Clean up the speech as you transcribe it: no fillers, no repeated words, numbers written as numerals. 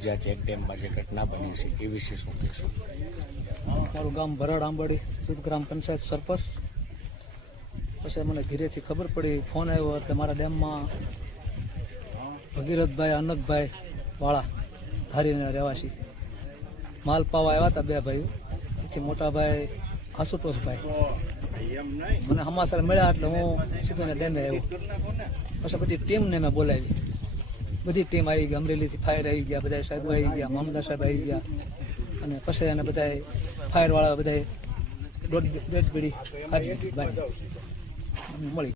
ઉર્જા ચેક ડેમમાં જે ઘટના બની છે એ વિશે શું કહેશો? મારું ગામ ભરાડ આંબાડી, સુદ ગ્રામ પંચાયત સરપંચ. પછી મને ઘીરેથી ખબર પડી, ફોન આવ્યો એટલે મારા ડેમમાં ભગીરથભાઈ અનકભાઈ વાળા ધારીના રહેવાસી માલ પાવા આવ્યા હતા, બે ભાઈઓ. એથી મોટા ભાઈ આશુતોષભાઈ મને સમાચાર મળ્યા એટલે હું સીધો એને ડેમે આવ્યો. પછી બધી ટીમને મેં બોલાવી, બધી ટીમ આવી ગઈ. અમરેલીથી ફાયર આવી ગયા, બધા સાહેબ આવી ગયા, મામદાર સાહેબ આવી ગયા. અને પછી એને બધા ફાયરવાળા બધા ડેડ બીડી કાઢી મળી.